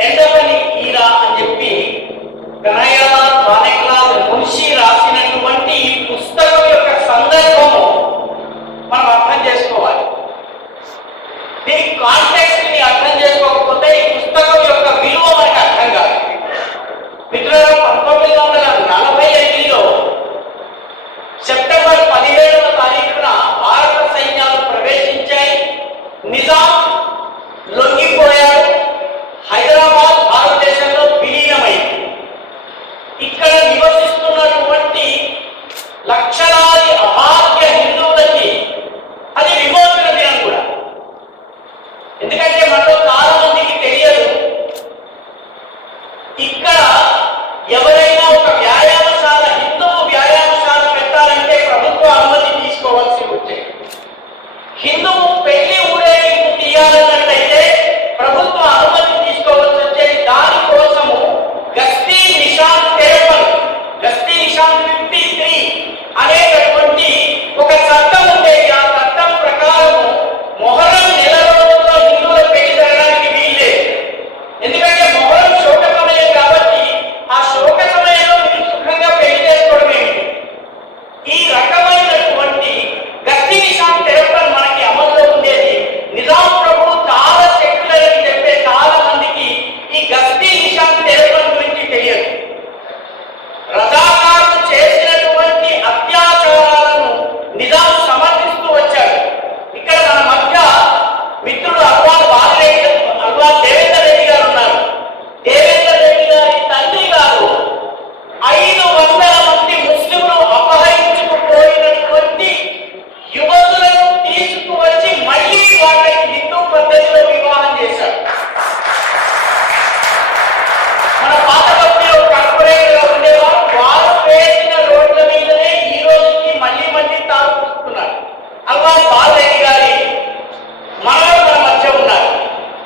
ఎండ పని ఈరా అని చెప్పి కనయ్యలా కానయ్యలాల్ మున్షి రాసినటువంటి ఈ పుస్తకం యొక్క సందర్భము మనం అర్థం చేసుకోవాలి. దీని కాంటెక్స్ట్ని అర్థం చేసుకోకపోతే ఈ పుస్తకం ఇక్కడ నివసిస్తున్నటువంటి లక్షలాది అభాగ్య హిందువులకి అది విమోచన దినం కూడా. ఎందుకంటే మనలో చాలా మందికి తెలియదు. ఇక్కడ ఎవరు John 15, 3.